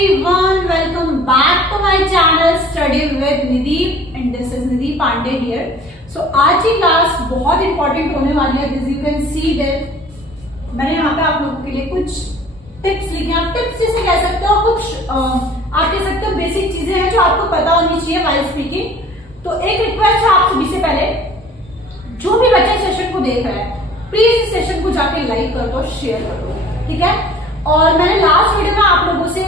everyone, welcome back to my channel Study with Nidhi and this is Nidhi Pandey here. So आज की class बहुत important होने वाली है. As you can see that मैंने यहाँ पे आप लोगों के लिए कुछ टिप्स लिखे हैं. आप टिप्स जिसे कह सकते हो, कुछ आप कह सकते हो बेसिक चीजें हैं जो आपको पता होनी चाहिए while speaking. तो एक रिक्वेस्ट है आप सभी से, पहले जो भी बच्चे सेशन को देख रहे हैं प्लीज इस सेशन को जाके लाइक कर दो, शेयर कर दो, ठीक है. और मैंने लास्ट वीडियो में आप लोगों से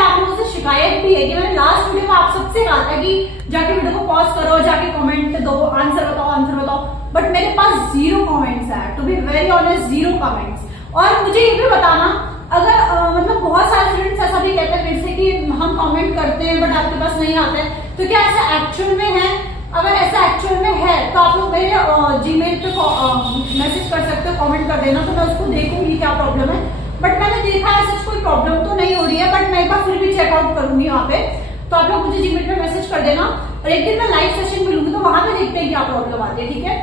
आप लोगों से शिकायत भी है कि मैंने लास्ट वीडियो में आप सबसे कहा था कि जाके वीडियो को पॉज करो, जाके कमेंट दो, आंसर बताओ, बट मेरे पास 0 कमेंट्स है. To be very honest 0 comments. और मुझे ये भी बताना, अगर मतलब बहुत सारे स्टूडेंट्स ऐसा भी कहते हैं फिर से कि हम कमेंट करते हैं बट आपके पास नहीं आते हैं, तो क्या ऐसा एक्चुअल में है? अगर ऐसा एक्चुअल में है तो आप लोग मेरे जीमेल पे मैसेज कर सकते हो, कमेंट कर देना, तो मैं उसको देखूंगी क्या प्रॉब्लम है. बट मैंने देखा है सच कोई प्रॉब्लम तो नहीं हो रही है, बट मैं एक बार फिर भी चेकआउट करूंगी वहां पे. तो आप लोग मुझे जीमेल पे मैसेज कर देना और एक दिन मैं लाइव सेशन मिलूंगी तो वहां पे देखते हैं क्या प्रॉब्लम आती है, ठीक है.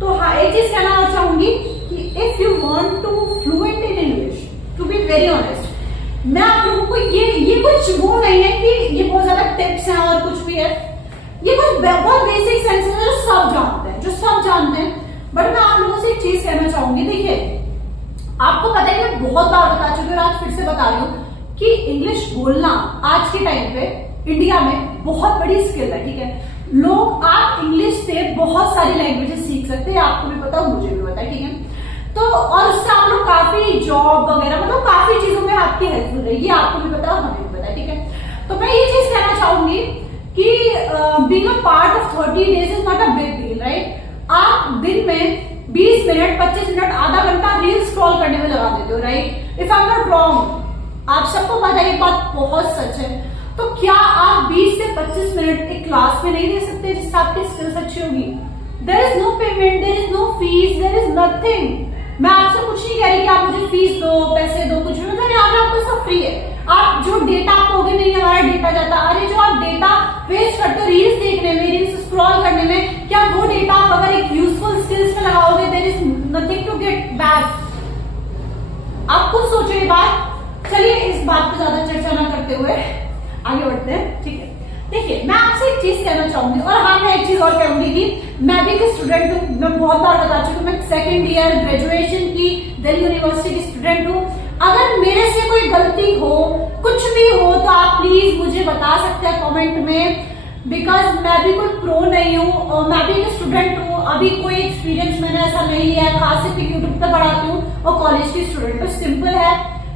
तो हाँ, एक चीज कहना और चाहूंगी कि if you want to fluent in English, to be very honest, मैं आप लोगों को ये कुछ वो नहीं है कि ये बहुत ज्यादा टिप्स हैं और कुछ भी है. ये कुछ बहुत बेसिक सेंस है जो सब जानते हैं. बट मैं आप लोगों से एक चीज कहना चाहूंगी. देखिए, आपको पता है मैं बहुत बार बता चुकी हूँ और आज फिर से बता रही हूँ कि इंग्लिश बोलना आज के टाइम पे इंडिया में बहुत बड़ी स्किल है, ठीक है. आप इंग्लिश से बहुत सारी लैंग्वेजेस सीख सकते हैं, आपको भी पता, मुझे भी पता है, ठीक है. तो और उससे आप लोग काफी जॉब वगैरह, मतलब काफी चीजों में आपकी हेल्पफुल रहेगी, आपको भी पता, हमें भी पता है, ठीक है. तो मैं ये चीज कहना चाहूंगी कि being a part of 30 days is not a big deal, right. आप दिन में 20 मिनट, 25 मिनट, आधा घंटा रील स्क्रॉल करने में लगा देते हो, right. If I am not wrong, आप सबको पता है ये बात बहुत सच है. तो क्या आप 20 से 25 मिनट एक क्लास में नहीं दे सकते जिससे आपकी स्किल्स अच्छी होगी? There is no payment, there is no fees, there is nothing. मैं आपसे कुछ नहीं कह रही कि आप मुझे फीस दो, पैसे दो, कुछ भी, मतलब यहाँ पे आपको सब फ्री है. आप जो डेटा आपको नहीं हमारा डेटा जाता, अरे जो आप डेटा वेस्ट करते हो रील्स देखने में, रील्स स्क्रॉल करने में, क्या वो डेटा आप अगर एक यूजफुल स्किल्स में लगाओगे, there is nothing to get back. आप खुद सोचो ये बात. चलिए इस बात पे ज्यादा चर्चा ना करते हुए आगे बढ़ते हैं, ठीक है. देखिए, मैं आपसे एक चीज कहना चाहूंगी, और हाँ मैं एक चीज और कहूंगी कि मैं भी एक स्टूडेंट हूँ. मैं बहुत बार बता चुकी हूँ, मैं 2nd ईयर ग्रेजुएशन की दिल्ली यूनिवर्सिटी की स्टूडेंट हूँ. अगर मेरे से कोई गलती हो, कुछ भी हो, तो आप प्लीज मुझे बता सकते हैं कमेंट में, बिकॉज मैं भी कोई प्रो नहीं हूँ और मैं भी एक स्टूडेंट हूँ. अभी कोई एक्सपीरियंस मैंने ऐसा नहीं है, खास सिर्फ यूट्यूब पे पढ़ाती हूँ और कॉलेज की स्टूडेंट. तो सिंपल है,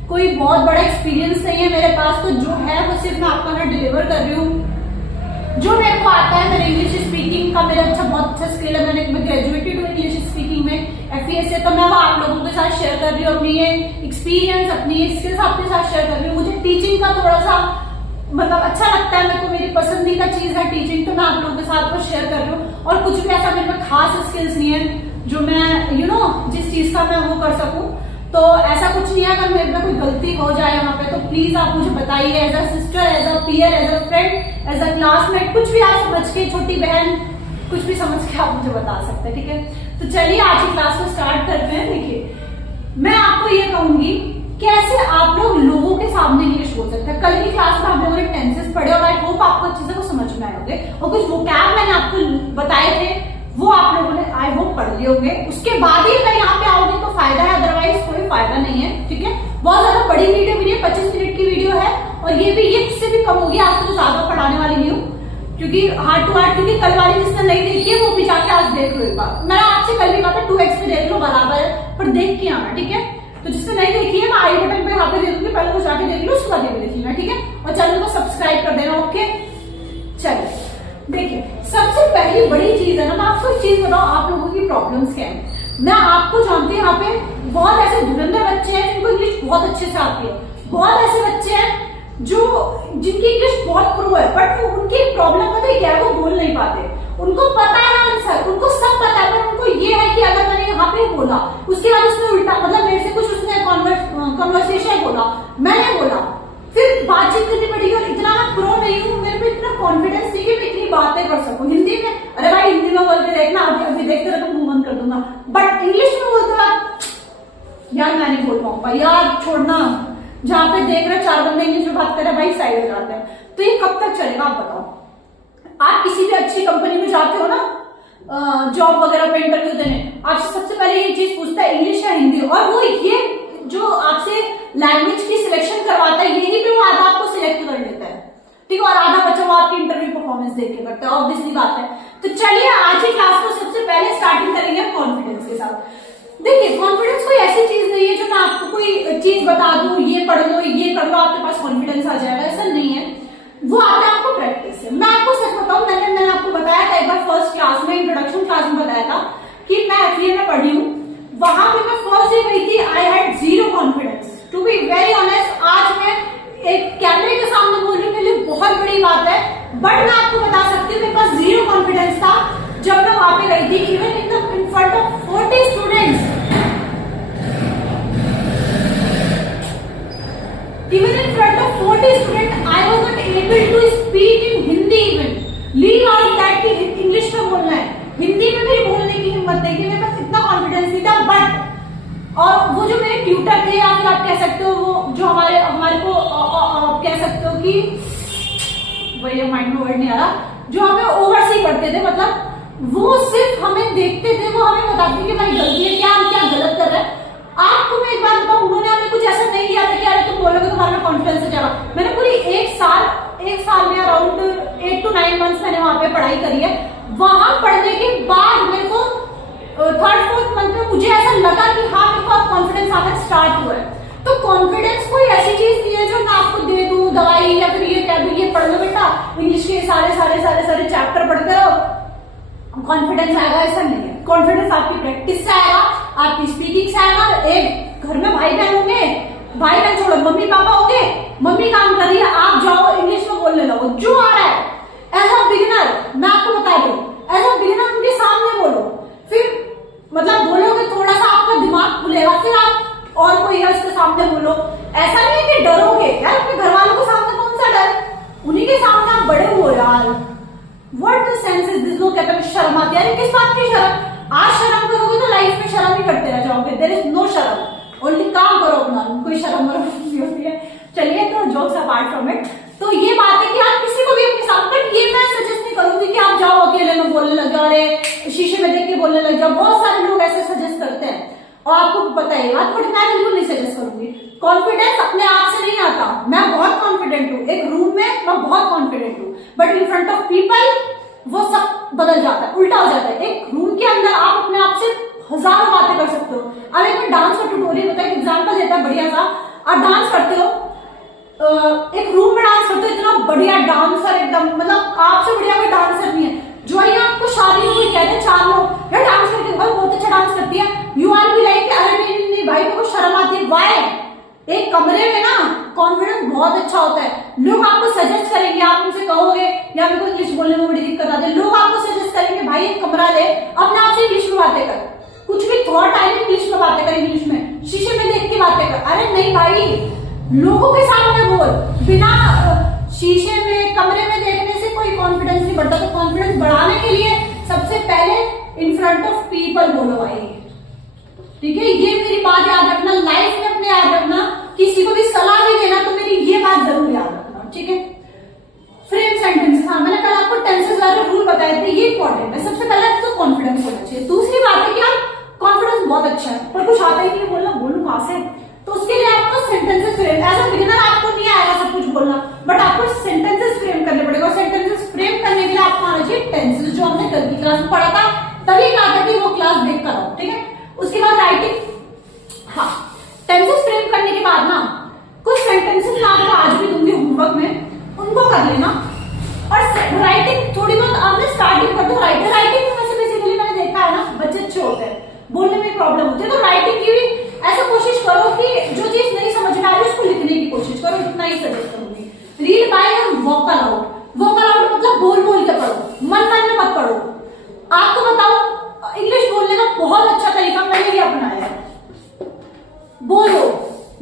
कोई बहुत बड़ा एक्सपीरियंस नहीं है मेरे पास. तो जो है वो सिर्फ मैं आपको यहाँ डिलीवर कर रही हूँ जो मेरे को आता है. मेरे इंग्लिश स्पीकिंग का मेरा बहुत अच्छा स्किल है. मैं ग्रेजुएटेड हूँ इंग्लिश स्पीकिंग में FES से. तो मैं वो आप लोगों के साथ शेयर कर रही हूँ अपनी ये एक्सपीरियंस, अपनी ये स्किल्स आपके साथ शेयर कर रही हूँ. मुझे टीचिंग का थोड़ा सा मतलब अच्छा लगता है, मेरे को मेरी पसंदीदा चीज है टीचिंग, तो मैं आप लोगों के साथ वो शेयर कर रही हूँ. और कुछ भी ऐसा मेरे में खास स्किल्स नहीं है जो मैं जिस चीज का मैं वो कर सकूं. तो ऐसा कुछ नहीं है. अगर मेरे में कोई गलती हो जाए यहाँ पे तो प्लीज आप मुझे बताइए. As a sister, as a peer, as a friend, as a classmate, कुछ भी आप समझ के, छोटी बहन, कुछ भी समझ के आप मुझे बता सकते हैं, ठीक है. तो चलिए आज की क्लास को स्टार्ट करते हैं. देखिए, मैं आपको ये कहूंगी कैसे आप लोगों के सामने इंग्लिश बोल सकते हैं. कल की क्लास में आप लोगों ने टेंसेस पढ़े और आई होप आपको चीजें को समझ में आए होंगे, और कुछ वोकैब मैंने आपको बताए थे वो आप लोगों ने आई होप पढ़ लिए होंगे. उसके बाद ही अगर यहाँ पे आओगे तो फायदा है, अदरवाइज कोई फायदा नहीं है, ठीक है. बहुत ज्यादा बड़ी वीडियो भी नहीं है, 25 मिनट की वीडियो है, और ये भी इससे भी कम होगी. आपको तो ज्यादा पढ़ाने वाली नहीं हूँ क्योंकि हार्ट टू हार्ट, क्योंकि कल वाली जिसने नहीं देखी है वो भी जाके आज देख लो एक बार. मैंने आपसे कल भी कहा था 2x पे देख लो, बराबर है, पर देख के आना, ठीक है. तो जिसने नहीं देखी है मैं आई बटन पे यहाँ पे दे दूंगी, पहले तो जाके देख लो, उसके बाद ये भी देख लेना, ठीक है. और चैनल को सब्सक्राइब कर देना, ओके. चलिए देखिए, सबसे पहली बड़ी चीज है ना, मैं आपको एक चीज बताऊं, आप लोगों की प्रॉब्लम्स क्या है. मैं आपको जानती हूँ यहाँ पे बहुत ऐसे धुरंधर बच्चे हैं जिनको इंग्लिश बहुत अच्छे से आती है. बहुत ऐसे बच्चे हैं जिनकी इंग्लिश बहुत प्रो है, बट उनकी प्रॉब्लम पता है क्या है, वो बोल नहीं पाते. उनको पता है आंसर, उनको सब पता है, पर उनको ये है कि अगर मैंने यहाँ पे बोला, उसके बाद उसने उल्टा, मतलब मेरे से कुछ उसने कॉन्वर्सेशन बोला, मैंने बोला, फिर बातचीत करनी पड़ेगी. और इतना मैं प्रो नहीं हूँ, मेरे पे इतना कॉन्फिडेंस नहीं है मैं इतनी बातें कर सकूं हिंदी में. अरे भाई हिंदी में बोल के देखना, अभी देखते रहो तो मुंह बंद कर दूंगा. बट इंग्लिश में बोलते वक्त यार मैं नहीं बोल पाऊंगा, यार छोड़ना, जहां पे देख रहे 4 बंदे इंग्लिश में बात कर रहे हैं, भाई साइड हो जाते हैं। तो ये कब तक चलेगा आप बताओ। आप किसी भी अच्छी कंपनी में जाते हो ना जॉब वगैरह पे इंटरव्यू देने, आपसे सबसे पहले ये चीज पूछता है इंग्लिश या हिंदी, और वो ये जो आपसे लैंग्वेज की सिलेक्शन करवाता है यही पे वो आधा आपको सिलेक्ट कर लेता है, ठीक है, और आधा बच्चा वो आपकी इंटरव्यू परफॉर्मेंस देख के करता है, ऑब्वियसली बात है। तो चलिए आज की क्लास को सबसे पहले स्टार्टिंग करेंगे कॉन्फिडेंस के साथ। देखिए कॉन्फिडेंस कोई ऐसी चीज नहीं है जो मैं आपको कोई चीज बता दूं, ये पढ़ लो ये कर लो आपके पास कॉन्फिडेंस आ जाएगा, ऐसा नहीं है। वो आता है आपको प्रैक्टिस से। मैं आपको सच बताऊं, मैंने आपको बताया था एक बार फर्स्ट क्लास में, इंट्रोडक्शन क्लास में बताया था कि मैं FEA में पढ़ी हूँ। वहां पे मैं फर्स्ट डे गई थी, I had zero confidence, to be very honest. आज मैं एक कैमरे के सामने बोल रही हूँ, मेरे लिए बहुत बड़ी बात है, बट मैं आपको बता सकती हूँ मेरे पास जीरो कॉन्फिडेंस था जब मैं वहां पे गई थी। Even in front of 40 students, even in front of 40 students I was not able to speak in Hindi even, leave out that कि इंग्लिश में बोलना है, हिंदी में भी बोलने की हिम्मत नहीं थी, मेरे पास इतना कॉन्फिडेंस नहीं था। बट और वो जो मेरे ट्यूटर थे या फिर आप कह सकते हो वो जो हमारे को कह सकते हो कि वही माइंड में वर्ड नहीं आ रहा, जो हमें ओवरसी करते थे, मतलब वो सिर्फ हमें देखते थे, वो हमें बताते कि भाई गलती है क्या, हम क्या गलत कर रहे हैं। आपको मैं एक बात बताऊं, उन्होंने हमें कुछ ऐसा नहीं किया था कि अरे तुम बोलोगे तुम्हारा कॉन्फिडेंस हो जाएगा। मैंने पूरी एक साल में अराउंड 8 to 9 मंथ्स मैंने वहां पे पढ़ाई करी है। वहां पढ़ने के बाद मेरे को 3rd-4th मंथ में मुझे ऐसा लगा कि हाँ मेरे को अब कॉन्फिडेंस आना स्टार्ट हुआ है। तो कॉन्फिडेंस कोई ऐसी चीज नहीं है जो मैं आपको दे दूं दवाई या फिर ये कह दूं ये पढ़ लो बेटा, इंग्लिश के सारे चैप्टर पढ़ते रहो कॉन्फिडेंस आएगा, ऐसा नहीं है। कॉन्फिडेंस आपकी प्रैक्टिस से आएगा, आपकी स्पीकिंग से आएगा। एक घर में भाई बहन होंगे, भाई बहन छोड़ो मम्मी पापा होंगे, मम्मी काम कर रही है, आप जाओ इंग्लिश में बोलने लगो जो आ रहा है। एज अ बिगिनर मैं आपको बता दूं, एज अ बिगिनर उनके सामने बोलो, फिर मतलब बोलोगे थोड़ा सा आपका दिमाग खुलेगा, फिर आप और कोई है उसके सामने बोलो। ऐसा नहीं है कि डरोगे यार, अपने घर वालों के सामने कौन सा डर, उन्हीं के सामने आप बड़े हो यार। What the sense is this? लोग कहते हैं शर्म आती है, किस बात की शर्म? आज शर्म करोगे तो लाइफ में शर्म ही करते रह जाओगे। देयर इज नो शर्म, ओनली काम करो अपना, कोई शर्म नहीं होती है। चलिए तो जोक्स अपार्ट फ्रॉम इट, तो ये बात है कि आप किसी को भी अपने साथ, बट ये मैं सजेस्ट नहीं करूंगी कि आप जाओ अकेले में बोलने लग जाओ, अरे शीशे में देख के बोलने लग जाओ। बहुत सारे लोग ऐसे सजेस्ट करते हैं और आपको पता है बात, बट मैं बिल्कुल नहीं सजेस्ट करूंगी। कॉन्फिडेंस अपने आप से नहीं आता। मैं बहुत कॉन्फिडेंट हूँ, एक रूम में मैं बहुत कॉन्फिडेंट हूँ, but in front of people वो सब बदल जाता है, उल्टा हो जाता है। एक रूम के अंदर आप अपने आप से हजारों बातें कर सकते हो। अब एक डांस का ट्यूटोरियल होता है, एक एग्जांपल देता है बढ़िया सा। आप डांस करते हो, एक रूम में डांस करते हो, इतना बढ़िया डांसर एकदम, मतलब आपसे बढ़िया कोई डांसर नहीं है। जो ही आपको शादी में कहते हैं 4 लोग यार डांस करके बहुत अच्छा डांस करती है, यू आर बी लाइक अरे नहीं भाई मेरे को शर्म आती है। वाई? एक कमरे में ना कॉन्फिडेंस बहुत अच्छा होता है। लोग आपको सजेस्ट करेंगे, आप उनसे कहोगे या मेरे को इंग्लिश बोलने में बड़ी दिक्कत आती है, लोग आपको सजेस्ट करेंगे भाई एक कमरा ले, अपने आप से इंग्लिश में बातें कर, कुछ भी थॉट आए इंग्लिश में बातें कर, इंग्लिश में शीशे में देख के बातें कर। अरे नहीं भाई, लोगों के सामने बोल, बिना शीशे में कमरे में देखने से कोई कॉन्फिडेंस नहीं बढ़ता। तो कॉन्फिडेंस बढ़ाने के लिए सबसे पहले इन फ्रंट ऑफ पीपल बोलो भाई, ठीक है। ये मेरी बात याद रखना, लाइफ में अपने याद रखना, किसी को भी सलाह भी देना तो मेरी ये बात जरूर याद रखना, ठीक है। फ्रेम सेंटेंसेस, हाँ मैंने कल आपको टेंसेस वाले रूल बताए थे, ये इंपॉर्टेंट है। सबसे पहले तो कॉन्फिडेंस होना चाहिए। दूसरी बात है कि यार कॉन्फिडेंस बहुत अच्छा है पर कुछ आता ही नहीं बोलना, बोलूं कहां से, तो उसके लिए आपको sentences frame, as a beginner आपको नहीं आएगा सब कुछ बोलना, बट आपको सेंटेंसेस फ्रेम करने पड़ेगा। सेंटेंसेस फ्रेम करने के लिए आपको आना चाहिए टेंसेस, जो हमने कल की क्लास में पढ़ा था, तभी कहा था कि वो क्लास देख कर आओ, ठीक है। उसके बाद राइटिंग, हाँ टेंसेस फ्रेम करने के बाद ना कुछ सेंटेंसेस मैं आपको आज भी दूंगी होमवर्क में, उनको कर लेना। और राइटिंग थोड़ी बहुत आपने स्टार्टिंग कर दो। राइटिंग में वैसे बेसिकली मैंने देखा है ना बच्चे अच्छे होते हैं, बोलने में प्रॉब्लम होती है, तो राइटिंग की भी ऐसा कोशिश करो कि जो चीज नहीं समझ में आ रही उसको लिखने की कोशिश करो, इतना ही सजेस्ट करूंगी। रीड बाय और वोकल आउट। वोकल आउट मतलब बोल बोल के पढ़ो, मन में मत पढ़ो। आपको बताओ इंग्लिश बोलने का बहुत अच्छा तरीका मैंने ये अपनाया है, बोलो।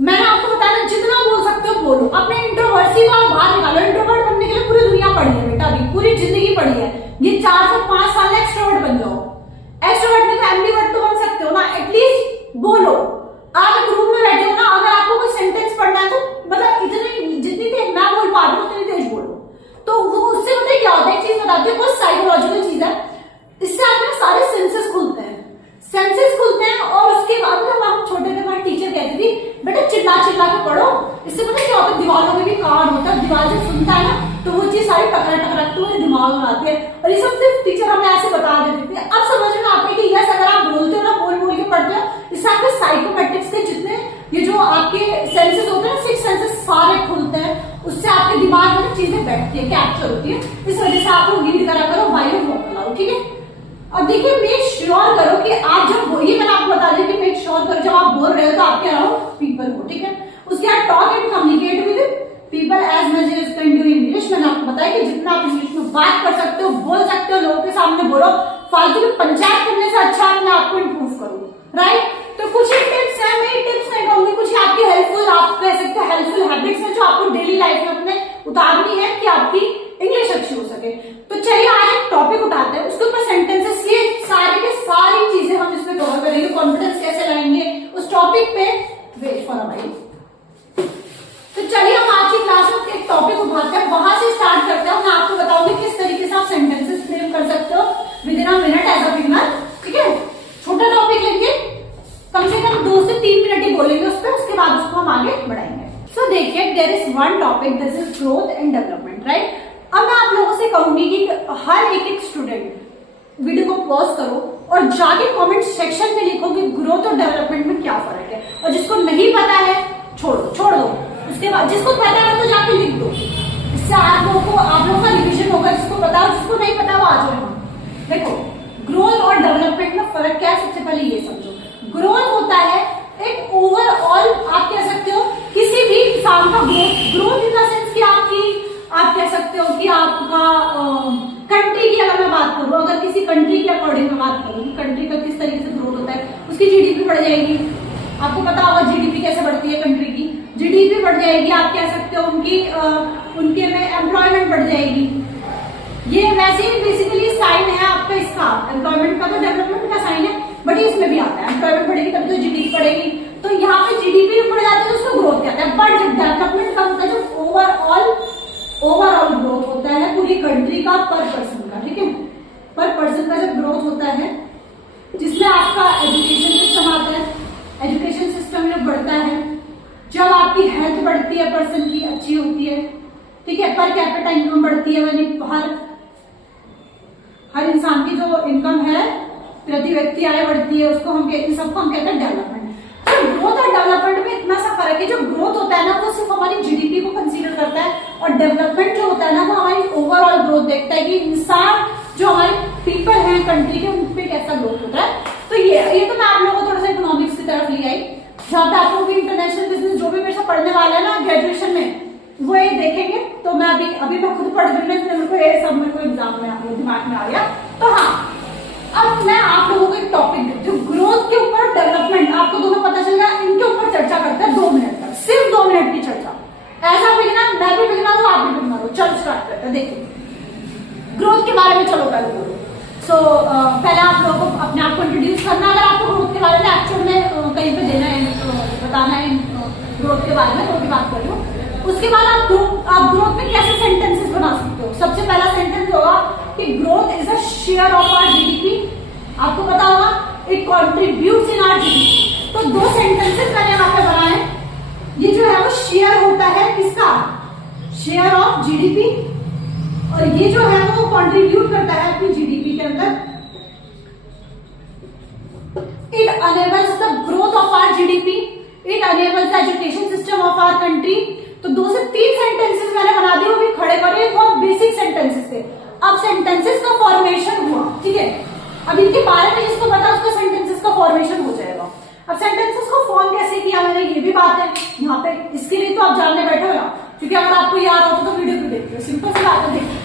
मैंने आपको बताया जितना बोल सकते हो बोलो, अपने इंट्रोवर्सी को आप बाहर निकालो। इंट्रोवर्ट बनने के लिए पूरी दुनिया पड़ी है बेटा, अभी पूरी जिंदगी पड़ी है। ये 4 से 5 साल में एक्सट्रोवर्ट बन जाओ। एक्सट्रोवर्ट में तो एम्बिवर्ट तो बन सकते हो ना, एटलीस्ट बोलो। आप ग्रुप में बैठे हो ना, अगर आपको कोई सेंटेंस पढ़ना है तो मतलब इतनी जितनी तेज मैं बोल पा रही हूँ उतनी तेज बोलो, तो वो उससे मतलब क्या होता है, एक चीज बताती हूँ, बहुत साइकोलॉजिकल चीज है, इससे आपके सारे सेंसेस खुलते हैं, सेंसेस खुलते हैं। और उसके बाद जब हम छोटे थे हमारी टीचर कहती थी बेटा चिल्ला चिल्ला के पढ़ो, इससे पता क्या होता है, दीवारों में भी कान होता है, दीवार जब सुनता है ना तो वो चीज सारी टकरा टकरा के तुम्हारे दिमाग में आती है। और ये सब सिर्फ टीचर हमें ऐसे बता देते थे। अब समझ में आता है कि यस, अगर आप बोलते हो ना, बोल बोल के पढ़ते हो, इससे आपके साइकोमेट्रिक्स के जितने ये जो आपके सेंसेस होते हैं ना, 6 सेंसेस सारे खुलते हैं, उससे आपके दिमाग में चीजें बैठती है, कैप्चर होती है। इस वजह से आप लोग रीड करा करो, बायो वॉक लाओ, ठीक है। अब देखिए, मेक श्योर करो कि आप जब ये मैंने आपको बता दिया कि मेक श्योर करो जब आप बोल रहे हो तो आपके अराउंड पीपल हो, ठीक है। उसके बाद talk and communicate with people as much as can do English. मैंने आपको बताया कि जितना आप इंग्लिश में बात कर सकते हो, बोल सकते हो, लोगों के सामने बोलो, फालतू में पंचायत करने से अच्छा अपने आप को इम्प्रूव करो, राइट। तो कुछ ही टिप्स है, मैं टिप्स नहीं कहूंगी, कुछ आपकी हेल्पफुल, आप कह सकते हो हेल्पफुल हैबिट्स है जो आपको डेली लाइफ में अपने उतारनी है कि आपकी इंग्लिश अच्छी हो सके। तो चलिए आज एक टॉपिक उठाते हैं, उसके ऊपर सेंटेंसेस, ये सारी की सारी चीजें हम इसमें कवर करेंगे, कॉन्फिडेंस कैसे लाएंगे उस टॉपिक पे। Wait for a while. तो चलिए हम आज की क्लास में एक टॉपिक उठाते हैं, वहां से स्टार्ट करते हैं। मैं आपको बताऊंगी किस तरीके से आप सेंटेंसेस फ्रेम कर सकते हो within a minute as a beginner, ठीक है। छोटा टॉपिक लेंगे, कम से कम 2 से 3 मिनट ही बोलेंगे उस पर, उसके बाद उसको हम आगे बढ़ाएंगे। सो देखिए, there is one topic, this is growth and development, right. अब मैं आप लोगों से कहूंगी कि हर एक स्टूडेंट वीडियो को पॉज करो और जाके कमेंट सेक्शन में लिखो कि ग्रोथ और डेवलपमेंट में क्या फर्क है, और जिसको नहीं पता है छोड़ दो। उसके बाद जिसको पता है तो जाके लिख दो, इससे आप लोगों का रिविजन होगा। जिसको पता है, जिसको नहीं पता वो आ जाओ यहाँ। देखो, ग्रोथ और डेवलपमेंट में फर्क क्या है, सबसे पहले ये समझो। ग्रोथ होता है एक ओवरऑल, आप कह सकते हो किसी भी इंसान का ग्रोथ इन द सेंस कि आप कह सकते हो कि आपका कंट्री की अगर मैं बात करूं, अगर किसी कंट्री के अकॉर्डिंग मैं बात करूं, कंट्री का किस तरीके से ग्रोथ होता है, उसकी जीडीपी बढ़ जाएगी। आपको पता होगा जीडीपी कैसे बढ़ती है, कंट्री की जीडीपी बढ़ जाएगी। आप कह सकते हो उनके में एम्प्लॉयमेंट बढ़ जाएगी। ये वैसे ही बेसिकली साइन है आपका इसका, एम्प्लॉयमेंट का तो डेवलपमेंट का साइन है, बट इसमें भी आता है एम्प्लॉयमेंट बढ़ेगी तब तो जीडीपी बढ़ेगी। तो यहाँ पे जीडीपी बढ़ जाती है तो उसको ग्रोथ कहते हैं। बट जब डेवलपमेंट का होता है, जब ओवरऑल ग्रोथ होता है पूरी कंट्री का, पर पर्सन का, ठीक है, पर पर्सन का जब ग्रोथ होता है, जिसमें आपका एजुकेशन सिस्टम आता है, एजुकेशन सिस्टम जब बढ़ता है, जब आपकी हेल्थ बढ़ती है, पर्सन की अच्छी होती है, ठीक है, पर कैपिटा इनकम बढ़ती है, यानी हर इंसान की जो इनकम है, प्रति व्यक्ति आय बढ़ती है, उसको हम सबको हम कहते हैं डेवलपमेंट। तो ग्रोथ और डेवलपमेंट में इतना सा फर्क है, जो ग्रोथ होता है ना वो सिर्फ हमारी जीडीपी को कंसीडर करता है, और डेवलपमेंट जो होता है ना वो हमारी ओवरऑल ग्रोथ देखता है कि इंसान जो हमारे पीपल हैं कंट्री के, उन पे कैसा ग्रोथ होता है। तो ये तो मैं आप लोगों को थोड़ा सा इकोनॉमिक्स की तरफ ले आई, जहाँ पे आप लोग इंटरनेशनल बिजनेस जो भी मेरे से पढ़ने वाला है ना ग्रेजुएशन में, वो ये देखेंगे। तो मैं अभी मैं खुद पढ़ रही हूँ, मेरे को ये सब मेरे को एग्जाम में आप लोग दिमाग में आ गया। तो हाँ, अब मैं आप लोगों को एक टॉपिक देती हूँ, ग्रोथ के ऊपर डेवलपमेंट, आपको दोनों पता चल गया, इनके ऊपर चर्चा करते हैं 2 मिनट तक, सिर्फ 2 मिनट की चर्चा। ऐसा बिगिनर, मैं भी बिगिनर हूँ, आप भी बिगिनर हो, चलो स्टार्ट करते हैं। देखिए ग्रोथ के बारे में, चलो पहले बोलो। सो पहले आप लोगों को अपने आप को इंट्रोड्यूस करना, अगर आपको ग्रोथ के बारे में एक्चुअल में कहीं पे देना है, बताना है ग्रोथ के बारे में, तो भी बात कर लो। उसके बाद आप ग्रोथ में कैसे सेंटेंसेस बना सकते हो। सबसे पहला सेंटेंस होगा कि growth is a share of our GDP. आपको पता होगा it contributes in our GDP. तो 2 सेंटेंसेस मैंने यहाँ पे बनाए। ये जो है वो शेयर होता है किसका, शेयर ऑफ जीडीपी, और ये जो है वो कंट्रीब्यूट करता है अपनी जीडीपी के अंदर। It enables the growth of our GDP, it enables the education system of our country. तो 2 से 3 सेंटेंसेस मैंने बना दिए, वो भी खड़े खड़े बहुत बेसिक सेंटेंसेस थे। अब सेंटेंसेस का फॉर्मेशन हुआ, ठीक है। अब इनके बारे में जिसको पता उसका सेंटेंसेस का फॉर्मेशन हो जाएगा। अब सेंटेंसेस को फॉर्म कैसे किया मैंने, ये भी बात है यहाँ पे, इसके लिए तो आप जानने बैठे हो ना, क्योंकि अगर आपको याद हो तो वीडियो पे देखते हो। सिंपल सी बात है, देखिए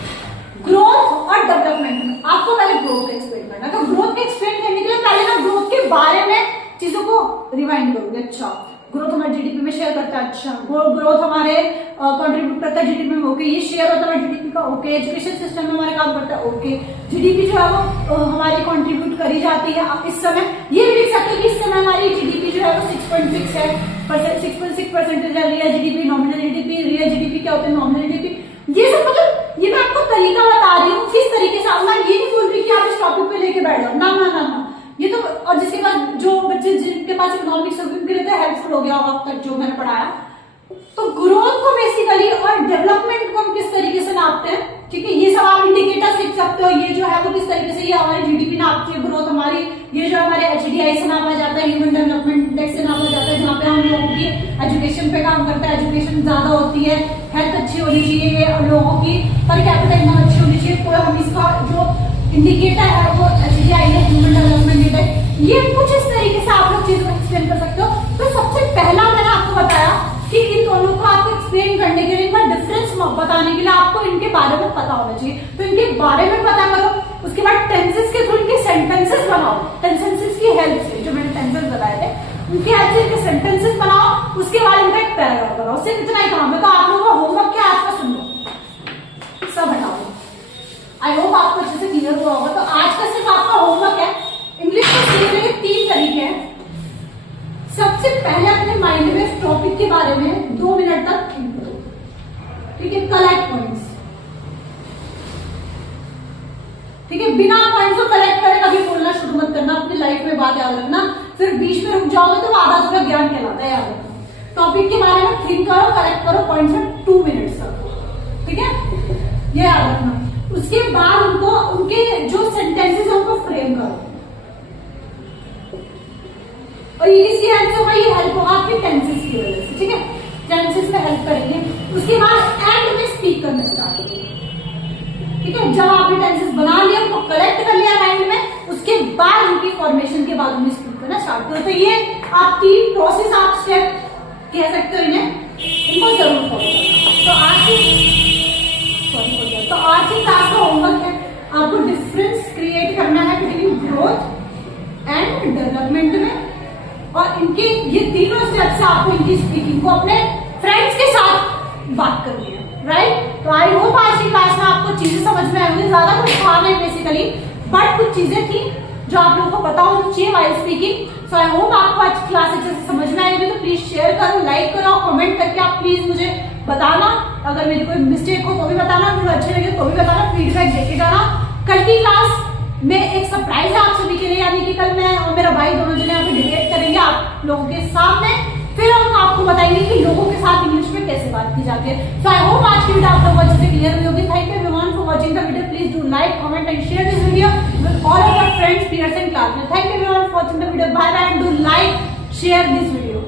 ग्रोथ और डेवलपमेंट में आपको पहले ग्रोथ एक्सप्लेन करना। तो ग्रोथ के एक्सप्लेन करने के लिए पहले ना ग्रोथ के बारे में चीजों को रिवाइंड करोगे। अच्छा, ग्रोथ हमारे जीडीपी में शेयर करता है, अच्छा ग्रोथ हमारे कंट्रीब्यूट करता है जीडीपी में, ओके, ये शेयर होता है जीडीपी का, ओके, एजुकेशन सिस्टम में हमारे काम करता है, ओके, जीडीपी जो है वो हमारी कंट्रीब्यूट करी जाती है। आप इस समय ये भी लिख सकते हो कि इस समय हमारी जीडीपी जो जो है वो 6.6 है, 6.6% है real GDP, nominal GDP, real GDP क्या होता है, नॉमिनल जीडीपी। ये सब मतलब ये मैं आपको तरीका बता रही हूँ किस तरीके से, मैं ये नहीं बोल रही कि आप इस टॉपिक पे लेके बैठ जाओ, ना ना ना ना, ये तो, और जिसके पास जो बच्चे जिनके पास इकोनॉमिक्स उनके लिए तो हेल्पफुल हो गया होगा अब तक जो मैंने पढ़ाया। तो ग्रोथ को बेसिकली और डेवलपमेंट को हम किस तरीके से नापते हैं, ठीक है, ये सब आप इंडिकेटर सीख सकते हो। ये जो है वो किस तरीके से ये हमारी जीडीपी नापती है, ग्रोथ हमारी, ये जो हमारे एचडीआई से नापा जाता है, ह्यूमन डेवलपमेंट इंडेक्स से नापा जाता है, जहाँ पे हम लोगों की एजुकेशन पे काम करते हैं, एजुकेशन ज्यादा होती है, हेल्थ अच्छी होनी चाहिए, लोगों की पर कैपिटा इनकम अच्छी होनी चाहिए, तो हम इसका जो इंडिकेटर है वो एचडीआई है, ह्यूमन डेवलपमेंट इंडेक्स। ये कुछ इस तरीके से आप लोग चीजों को एक्सप्लेन कर सकते हो। तो सबसे पहला मैंने आपको बताया कि इन दोनों को आपको एक्सप्लेन करने के लिए, इनका डिफरेंस बताने के लिए आपको इनके बारे में पता होना चाहिए। तो इनके बारे में पता करो, उसके बाद टेंसेस के थ्रू इनके सेंटेंसेस बनाओ, टेंसेस की हेल्प से, जो मैंने टेंसेस बताए थे उनकी हेल्प से इनके सेंटेंसेस बनाओ, उसके बाद इनका एक पैराग्राफ बनाओ। सिर्फ इतना ही काम है। तो आप लोगों का होमवर्क क्या आज का सुन लो, सब हटाओ। आई होप आपको अच्छे से क्लियर हुआ होगा। तो आज का सिर्फ आपका होमवर्क है, इंग्लिश को सीखने के 3 तरीके हैं। सबसे पहले अपने माइंड में इस टॉपिक के बारे में 2 मिनट तक थिंक करो, ठीक है, कलेक्ट पॉइंट्स, ठीक है, बिना पॉइंट्स को कलेक्ट करे कभी बोलना शुरू मत करना, अपनी लाइफ में बात याद रखना, फिर बीच में रुक जाओगे तो आधा पूरा ज्ञान कहलाता है, याद रखना। टॉपिक के बारे में थिंक करो, कलेक्ट करो पॉइंट्स में 2 मिनट्स तक, ठीक है, ये याद रखना। उसके बाद उनको, उनके जो सेंटेंसेस है उनको फ्रेम करो, और ये किसकी हेल्प से होगा, ये हेल्प होगा आपके टेंसेस की वजह से, ठीक है, टेंसेस में हेल्प करेंगे। उसके बाद एंड में स्पीक करना स्टार्ट करेंगे, ठीक है, जब आपने टेंसेस बना लिया, उनको कलेक्ट कर लिया माइंड में, उसके बाद उनकी फॉर्मेशन के बाद उन्हें स्पीक करना स्टार्ट करो। तो ये आप 3 प्रोसेस, आप स्टेप कह सकते हो इन्हें, इनको जरूर फॉलो करो। तो आज की क्लास का होमवर्क है, आपको डिफरेंस क्रिएट करना है बिटवीन ग्रोथ एंड डेवलपमेंट में, और इनके ये तीनों स्टेप से आपको इनकी स्पीकिंग को अपने फ्रेंड्स के साथ बात करनी है, राइट। तो आई होप आज की क्लास में आपको चीजें समझ में आई होंगी। ज्यादा कुछ था नहीं बेसिकली, बट कुछ चीजें थी जो आप लोगों को पता होनी चाहिए while speaking. So I hope आपको आज की क्लास अच्छे से समझ में आई होगी। तो प्लीज शेयर करो, लाइक करो, कमेंट करके आप प्लीज मुझे बताना, अगर मेरी कोई मिस्टेक हो तो भी बताना, मुझे अच्छे लगे तो भी बताना, फीडबैक देके जाना। कल की क्लास में एक सरप्राइज है आप सभी के लिए, यानी कि कल मैं और मेरा भाई दोनों जने यहाँ पे डिबेट करेंगे आप लोगों के सामने, फिर हम आपको बताएंगे कि लोगों के साथ इंग्लिश में कैसे बात की जाती है। सो आई होप आज की वीडियो आप लोगों को अच्छे से क्लियर हुई होगी। Thank you everyone for watching the video. Please do like, comment and share this video with all of your friends, peers and classmates. Thank you everyone for watching the video. Bye bye and do like, share this video.